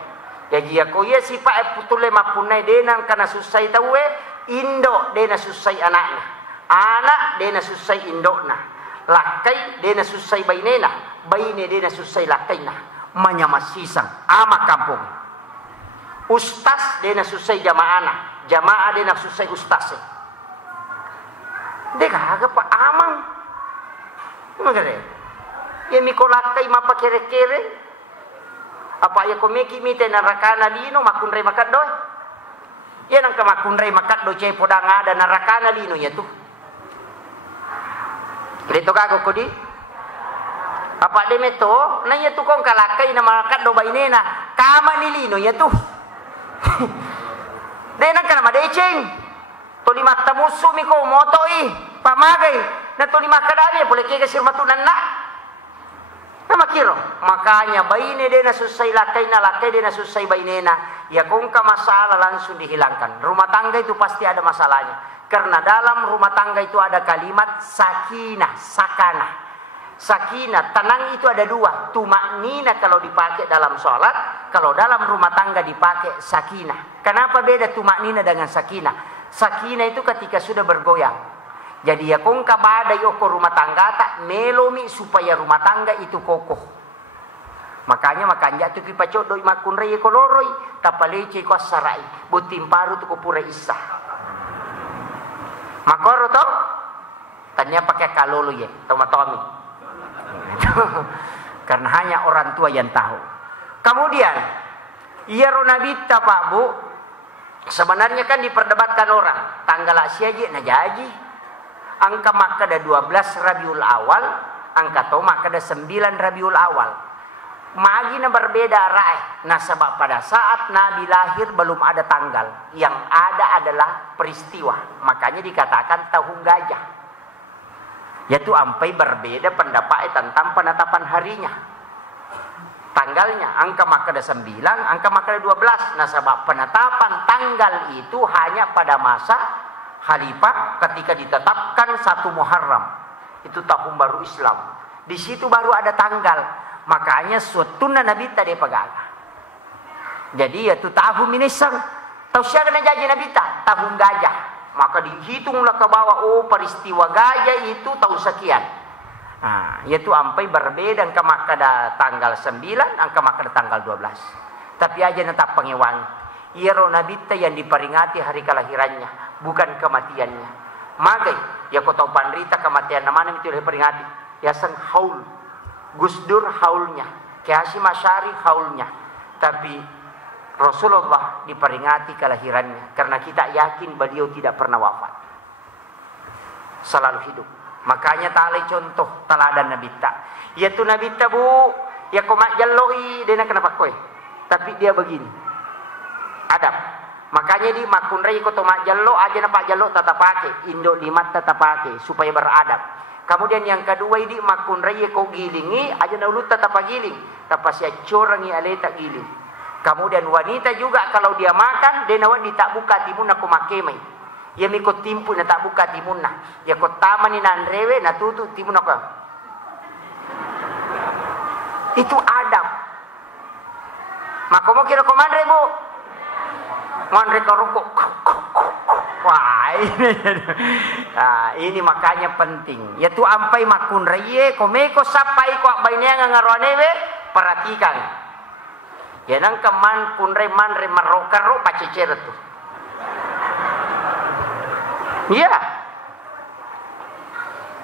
Ya jia ko ye si Pak putule mapunai denang kana susai tawe indo dena susai anaknya. Anak dena susai indokna. Lakai dena susai bainena, baine dena susai lakaina. Manyamasisang ama kampung. Ustaz dena susai jamaana, jamaah dena susai ustaz. Deka aga pa amang. Magare. Ya mikolakai mapa kere-kere. Apa ya komeki mite na rakana lino makunrei makat doy. Ya nang kamakunrei makat do cai podang ada na rakana lino ya tu. Dito kago ko di. Apa demeto na ya tu kong kalakai na makat do bainena. Kama ni lino ya tu. Dena kana madeceng. Tuli mata musuh mi ko motoi pamagay na tuli makadami boleh kaya sirmatunan na. Na makiro. Makanya baine dena susay lakai dena susay bainena. Ya kung ka masalah langsung dihilangkan. Rumah tangga itu pasti ada masalahnya. Karena dalam rumah tangga itu ada kalimat sakinah, sakana. Sakinah, tenang itu ada dua. Tumaknina kalau dipakai dalam sholat. kalau dalam rumah tangga dipakai sakinah. Kenapa beda tumaknina dengan sakinah? Sakinah itu ketika sudah bergoyang. Jadi ya kong kabada yoko rumah tangga tak melomi supaya rumah tangga itu kokoh. Makanya tu kipacot doi makun rei koloroi tapalece ko sarai butim paru tu ko pura isa. Makoro to tanya pakai kalolo ye tomatomi. Karena hanya orang tua yang tahu. Kemudian iya ronabita Pak Bu, sebenarnya kan diperdebatkan orang tanggal asyaji na jaji angka maka ada 12 Rabiul Awal, angka to maka ada 9 Rabiul Awal. Magina berbeda raih. Nah sebab pada saat Nabi lahir belum ada tanggal, yang ada adalah peristiwa. Makanya dikatakan tahun gajah. Yaitu ampai berbeda pendapat tentang penetapan harinya. Tanggalnya angka maka ada 9, angka maka ada 12. Nah sebab penetapan tanggal itu hanya pada masa Khalifah ketika ditetapkan 1 Muharram. Itu tahun baru Islam. Di situ baru ada tanggal. Makanya suatuna Nabi tadi pagaga. Jadi yaitu tahun minisang. Tahu siapa na jadi Nabi tahun gajah. Maka dihitunglah ke bawah, oh peristiwa gajah itu tahun sekian. Nah, yaitu ampai berbeda angka maka ada tanggal 9, angka maka ada tanggal 12. Tapi aja tetap pengewangi. Iro Nabi yang diperingati hari kelahirannya, bukan kematiannya. Magai, ya kau tahu panrita kematian namanya itu diperingati. Ya sang haul. Gus Dur haulnya, Ki Hasyim Asy'ari haulnya. Tapi Rasulullah diperingati kelahirannya karena kita yakin beliau tidak pernah wafat. Selalu hidup. Makanya tali contoh teladan Nabi ta. Yaitu Nabi ta Bu, ya komak jalloi dena kenapa kowe? Tapi dia begini. Adab. Makanya di makun rei ko tomak jallo aja na Pak jallo tetap pakai, indo limat tetap pakai supaya beradab. Kemudian yang kedua ini makun raya kau gilingi aja dulu tetap giling, tapi sia corangi ale tak giling. Kemudian wanita juga kalau dia makan dia nawan tak buka timun aku makemai. Ya mikot timpu na tak buka timun na. Ya ko taman ni nanrewe na tutu timun aku. Itu adab. Maka mau kira komandre Bu. Mandre korokok. Wah ini makanya penting. Yaitu ampai makun reye komeko sapai ko bainnya ngaronewe perhatikan. Ya nang keman kunre manre marokaro pacecer tu. Iya.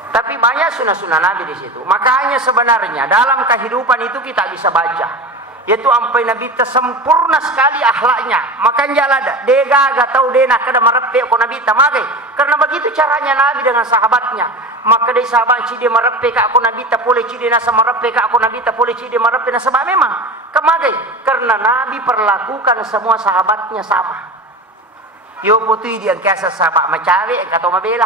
Tapi banyak sunah-sunah Nabi di situ. Makanya sebenarnya dalam kehidupan itu kita bisa baca. Yaitu ampai Nabi sempurna sekali akhlaknya. Makanya ada dega tahu dena kada merepe ko Nabi magai. Karena begitu caranya Nabi dengan sahabatnya. Maka dari sahabat ci dia merepe ka ko Nabi ta boleh ci dia nasa merepe ka ko Nabi ta boleh ci dia merepe na sebab memang kemagai. Karena Nabi perlakukan semua sahabatnya sama. Yo putui dia kiasa sahabat macari atau mabela.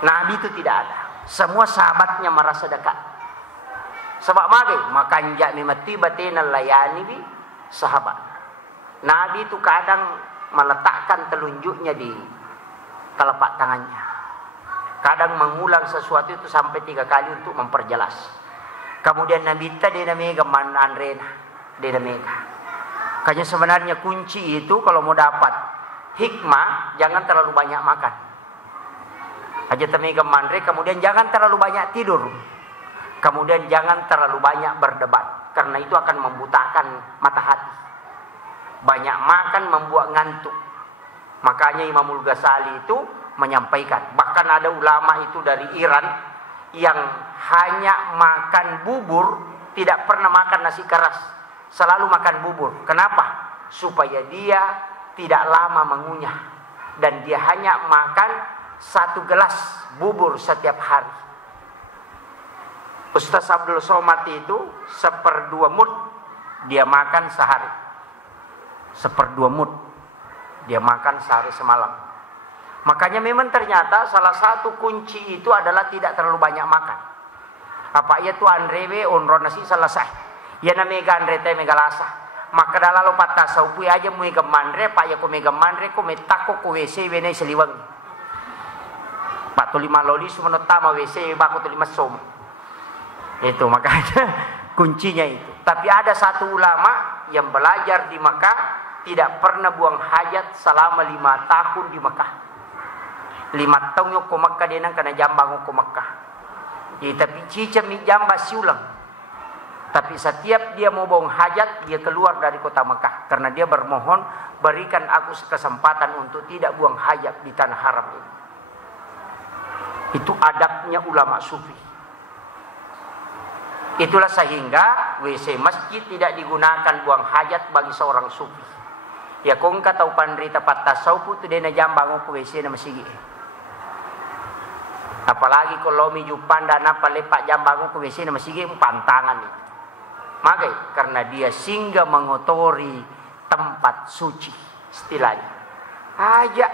Nabi itu tidak ada. Semua sahabatnya merasa dekat. Sebab makanya mimati batina layani bi sahabat. Nabi itu kadang meletakkan telunjuknya di telapak tangannya. Kadang mengulang sesuatu itu sampai 3 kali untuk memperjelas. Kemudian Nabi tadi namanya man anrena, dia namanya. Kayaknya sebenarnya kunci itu kalau mau dapat hikmah jangan terlalu banyak makan. Aja temega manre, kemudian jangan terlalu banyak tidur. Kemudian jangan terlalu banyak berdebat. Karena itu akan membutakan mata hati. Banyak makan membuat ngantuk. Makanya Imamul Ghazali itu menyampaikan. Bahkan ada ulama itu dari Iran. Yang hanya makan bubur. Tidak pernah makan nasi keras. Selalu makan bubur. Kenapa? Supaya dia tidak lama mengunyah. Dan dia hanya makan 1 gelas bubur setiap hari. Ustaz Abdul Somad itu 1/2 mud dia makan sehari. 1/2 mud dia makan sehari semalam. Makanya memang ternyata salah satu kunci itu adalah tidak terlalu banyak makan. Apa itu andrewe onron nasi selesai. Ya namanya andre te megalasa. Maka dalam patah saupu aja mui gemandre pak ya ko megamandre ko metako ko WC bene seliwang. Pak 5 loli sumenotama WC bako 5 som. Itu makanya kuncinya itu. Tapi ada satu ulama yang belajar di Mekah tidak pernah buang hajat selama 5 tahun di Mekah. 5 tahun ko Mekah dia nang kana jambang ko Mekah. Jadi tapi cica mi jamba siulang. Tapi setiap dia mau buang hajat dia keluar dari kota Mekah karena dia bermohon, berikan aku kesempatan untuk tidak buang hajat di tanah haram ini. Itu adabnya ulama sufi. Itulah sehingga WC masjid tidak digunakan buang hajat bagi seorang sufi. Ya kong katau pandrita patasau tu dia na jambang ko WC na masigi. Apalagi kalau mi jupanda na palepak jambang ko WC na masigi pantangan itu. Maka karena dia singgah mengotori tempat suci istilahnya. Aja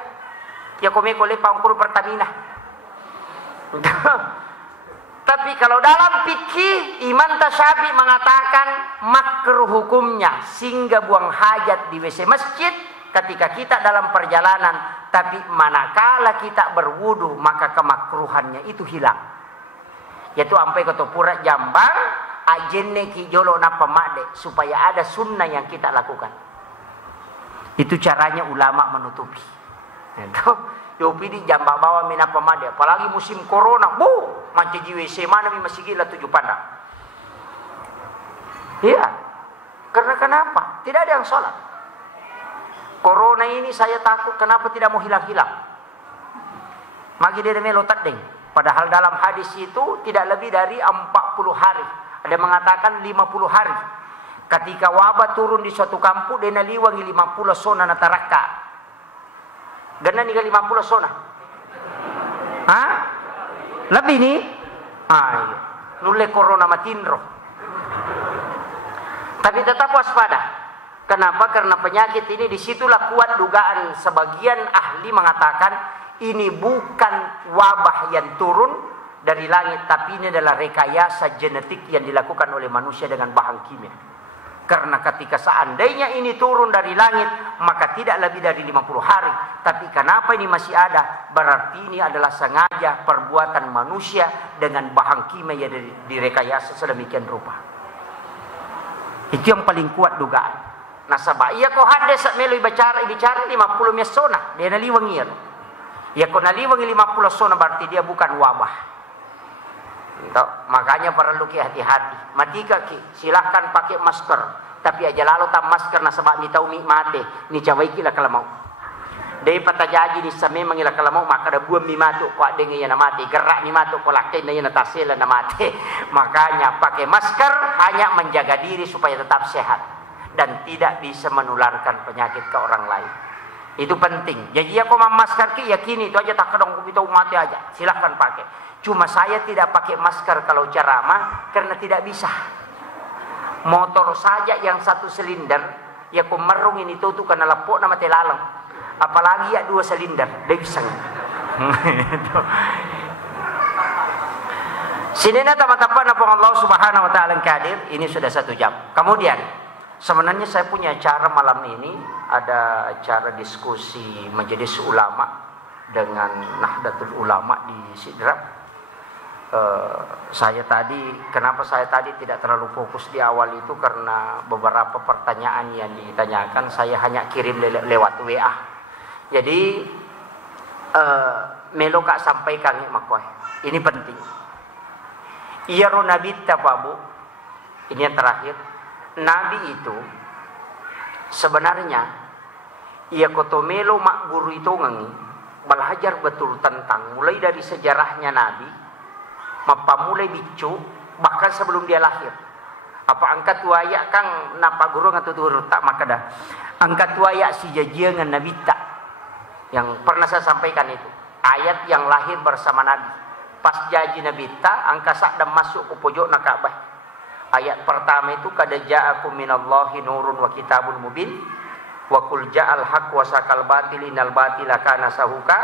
ya kome kole pangkur Pertamina. Tapi kalau dalam fikih Imam Tasyabi mengatakan makruh hukumnya singgah buang hajat di WC masjid ketika kita dalam perjalanan, tapi manakala kita berwudu maka kemakruhannya itu hilang. Yaitu sampai ke Topura Jambang ajenne ki jolo na pamade supaya ada sunnah yang kita lakukan. Itu caranya ulama menutupi. Itu yopi di Jambang bawa mina pamade, apalagi musim corona, manca WC mana mi masih gila 7 pandang. Iya. Karena kenapa? Tidak ada yang sholat. Corona ini saya takut kenapa tidak mau hilang-hilang. Magi dia melotat deng. Padahal dalam hadis itu tidak lebih dari 40 hari. Ada mengatakan 50 hari. Ketika wabah turun di suatu kampung, dia naliwangi 50 sona nataraka. Gana ni 50 sona. Hah? Lebih nih? Iya. Nule corona matinro. Tapi tetap waspada. Kenapa? Karena penyakit ini disitulah kuat dugaan sebagian ahli mengatakan ini bukan wabah yang turun dari langit, tapi ini adalah rekayasa genetik yang dilakukan oleh manusia dengan bahan kimia. Karena ketika seandainya ini turun dari langit, maka tidak lebih dari 50 hari. Tapi kenapa ini masih ada? Berarti ini adalah sengaja perbuatan manusia dengan bahan kimia yang direkayasa sedemikian rupa. Itu yang paling kuat dugaan. Nah sabah, iya ko hade sa melo bicara 50 mesona, dia naliwangi ya. Ya ko naliwangi 50 sona berarti dia bukan wabah. Entah, makanya perlu ki hati-hati. Matika ki silahkan pakai masker, tapi aja lalu tam masker na sabah mi tau mi mate, ni cawai ki la kalau mau. Dei patajaji ni same mangila kalau mau maka ada buam mi matu ko ade ngi na mate, gerak mi matu ko lakken na tasela na mate. Makanya pakai masker hanya menjaga diri supaya tetap sehat dan tidak bisa menularkan penyakit ke orang lain. Itu penting. Jadi aku memasker ki yakini itu aja tak kedong kita mati aja. Silahkan pakai. Cuma saya tidak pakai masker kalau ceramah karena tidak bisa. Motor saja yang 1 silinder, ya aku merung ini tuh karena lepok nama telalang. Apalagi ya 2 silinder, dia bisa. Sini na teman-teman apa Allah Subhanahu wa taala kadir, ini sudah 1 jam. Kemudian sebenarnya saya punya acara malam ini, ada acara diskusi majelis ulama dengan Nahdlatul Ulama di Sidrap. Kenapa saya tadi tidak terlalu fokus di awal itu karena beberapa pertanyaan yang ditanyakan saya hanya kirim lewat WA. Jadi melo kak sampaikan makoy. Ini penting. Iya ro nabi tababu. Ini yang terakhir. Nabi itu sebenarnya ia kotomelo mak guru itu ngangi belajar betul tentang mulai dari sejarahnya Nabi, mapamulai bicu bahkan sebelum dia lahir. Apa angkat waya kang napa guru ngatutur tak makada. Angkat waya si jajiangan Nabi tak yang pernah saya sampaikan itu. Ayat yang lahir bersama Nabi. Pas jaji Nabi tak angka sak dan masuk ke pojok na Ka'bah. Ayat pertama itu kada ja'akum minallahi nurun wa kitabun mubin wa qul ja'al haqq wa sakal batil innal batila kana sahuka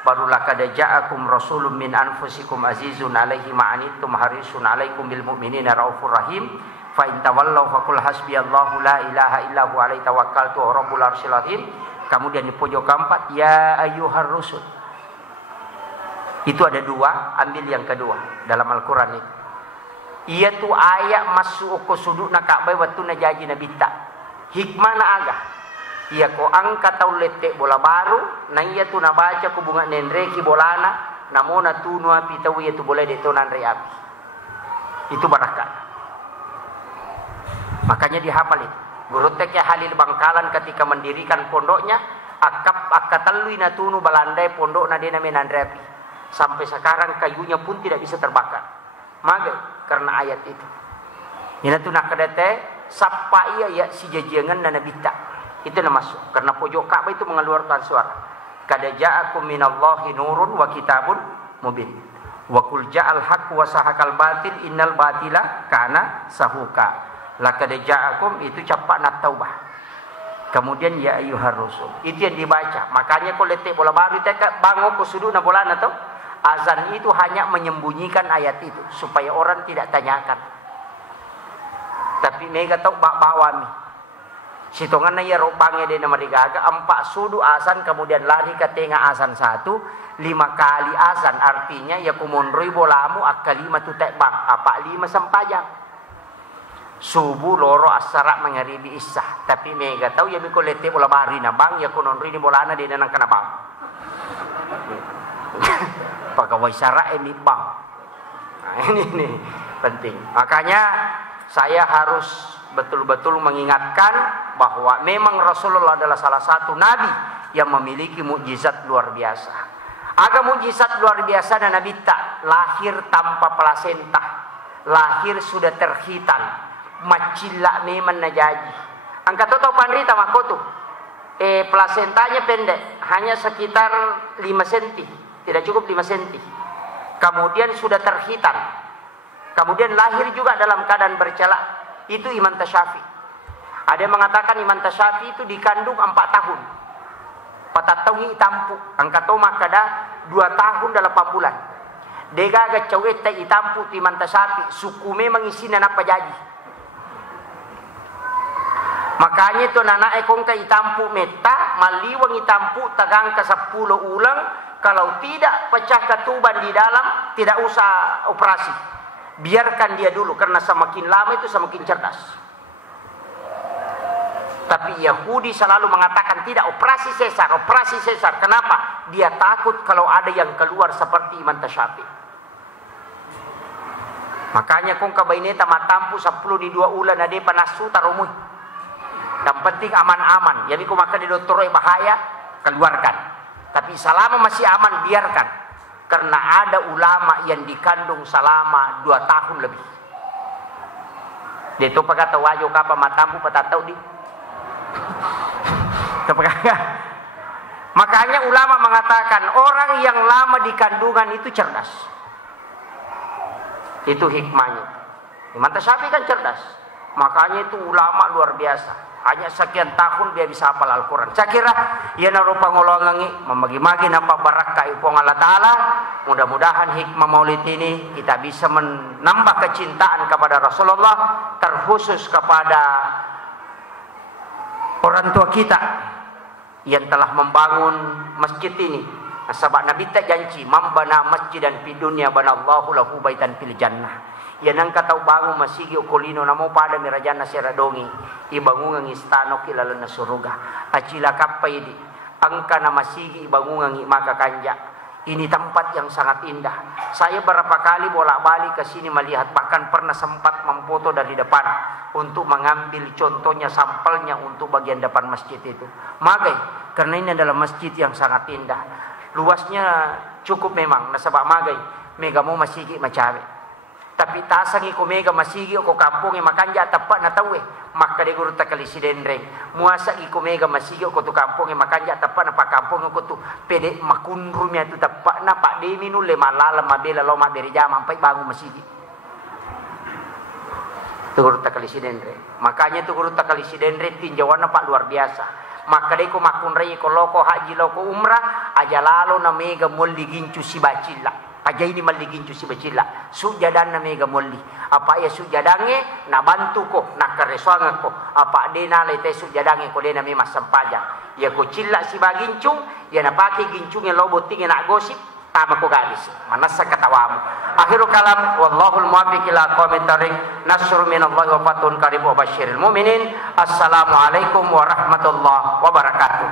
barulah kada ja'akum rasulun min anfusikum azizun alaihi ma'anittum harisun alaikum bil mu'minina raufur rahim fa in tawallaw faqul hasbiyallahu la ilaha illa huwa alaihi tawakkaltu wa rabbul arsyil azim. Kemudian di pojok keempat ya ayyuhar rusul. Itu ada 2, ambil yang kedua dalam Al-Qur'an itu. Ia tu ayat masuk ke sudut na Ka'bah waktu na jaji na bita. Hikmah na agah. Ia ko angkat tau letek bola baru, na ia tu na baca ko bunga nenreki bolana, namo na tunu api tau ia tu boleh detonan re api. Itu barakat. Makanya dihafal itu. Guru Teke Halil Bangkalan ketika mendirikan pondoknya, akatalui na tunu balandai pondok na dena menandre api. Sampai sekarang kayunya pun tidak bisa terbakar. Maka karena ayat itu. Ina tu nak kedete sapa ia ya si jajangan na nabita. Itu na masuk. Karena pojok Ka'bah itu mengeluarkan suara. Kad ja'akum minallahi nurun wa kitabun mubin. Wa qul ja'al haqq wa sahaqal batil innal batila kana sahuka. Laqad ja'akum itu capak na taubah. Kemudian ya ayyuhar rusul. Itu yang dibaca. Makanya kau letek bola baru tekat bangun ke sudut na bola na tu. Azan itu hanya menyembunyikan ayat itu supaya orang tidak tanyakan. Tapi mega tahu bawa mi. Sitongan na ya robangnya dia nama digaga 4 sudu azan kemudian lari ke tengah azan 1 5 kali azan artinya ya kumonroi bolamu akalima tu tek bang apa 5 sempajang. Subuh loro asara mengaribi isah tapi mega tahu ya miko lete bola bari na bang ya kononroi ni bolana dia nang kana bang. Pegawai syara ini bang. Nah, ini penting. Makanya saya harus betul-betul mengingatkan bahwa memang Rasulullah adalah salah satu nabi yang memiliki mukjizat luar biasa. Agak mukjizat luar biasa dan Nabi tak lahir tanpa plasenta, lahir sudah terhitan, macilla memang najaji. Angkat tahu pandrita makotu, plasentanya pendek, hanya sekitar 5 cm, tidak cukup 5 cm. Kemudian sudah terhitan, kemudian lahir juga dalam keadaan bercela. Itu Imam Tasyafi. Ada yang mengatakan Imam Tasyafi itu dikandung 4 tahun. Patatongi itampu. Angkat toma kada 2 tahun dalam 8 bulan. Dega aga cawet te itampu ti Imam Tasyafi. Sukume mengisinan apa jadi. Makanya itu nana ekong ka itampu meta. Maliwang itampu tagang ke 10 ulang. Kalau tidak pecah ketuban di dalam. Tidak usah operasi. Biarkan dia dulu karena semakin lama itu semakin cerdas. Tapi Yahudi selalu mengatakan tidak operasi sesar, operasi sesar. Kenapa? Dia takut kalau ada yang keluar seperti Imam Tasyafi. Makanya kung kabaineta matampu 10 di 2 ulan ade panasu tarumui. Yang penting aman-aman. Jadi kung maka di dokter bahaya keluarkan. Tapi selama masih aman biarkan. Karena ada ulama yang dikandung selama 2 tahun lebih. Dia tu kata wajo kapa matampu patatau di. Makanya ulama mengatakan orang yang lama di kandungan itu cerdas. Itu hikmahnya. Imam Tasyafi kan cerdas. Makanya itu ulama luar biasa. Hanya sekian tahun dia bisa hafal Al-Quran. Saya kira ia narupa ngolongangi membagi-bagi nampak barakah ipong Allah Ta'ala. Mudah-mudahan hikmah maulid ini kita bisa menambah kecintaan kepada Rasulullah. Terkhusus kepada orang tua kita yang telah membangun masjid ini. Sebab Nabi tak janji membana masjid dan fi dunia banallahu lahu baitan fil jannah. Yan ang kataw bangun masigi o kolino na mo pada mirajan na siradongi ibangungang istano kilala na suruga acila kapay di angka na masigi ibangungang maka kanja. Ini tempat yang sangat indah. Saya berapa kali bolak-balik ke sini melihat, bahkan pernah sempat memfoto dari depan untuk mengambil contohnya sampelnya untuk bagian depan masjid itu. Magai karena ini adalah masjid yang sangat indah. Luasnya cukup memang nasabak magai mega mo masigi macawe. Tapi tasangi ko mega masigi ko kampung makanja tapat na tawe maka de guru takali sidendreng muasa ko mega masigi ko tu kampung makanja tapat na pa kampung ko tu pede makunrumya tu tapat na pak de minu le malala mabela lo maberi jama ampai bangun masigi tu guru takali sidendreng. Makanya tu guru takali sidendreng tinjauan pak luar biasa. Maka de ko makunrei ko loko haji loko umrah aja lalo na mega molli gincu si bacilla. Aja ini maligin si bacila sujadan na mega molli apa ya sujadange na bantu ko na kareswang ko apa de na lete sujadange ko de na mema sampaja ya ko cilla si bagincu ya na pake gincunge lobo tinge na gosip tamaku gadis mana sa katawamu akhirul kalam wallahul muwaffiq ila aqwamit thariq nasrun minallahi wa fathun qarib wa basyiril mu'minin assalamualaikum warahmatullahi wabarakatuh.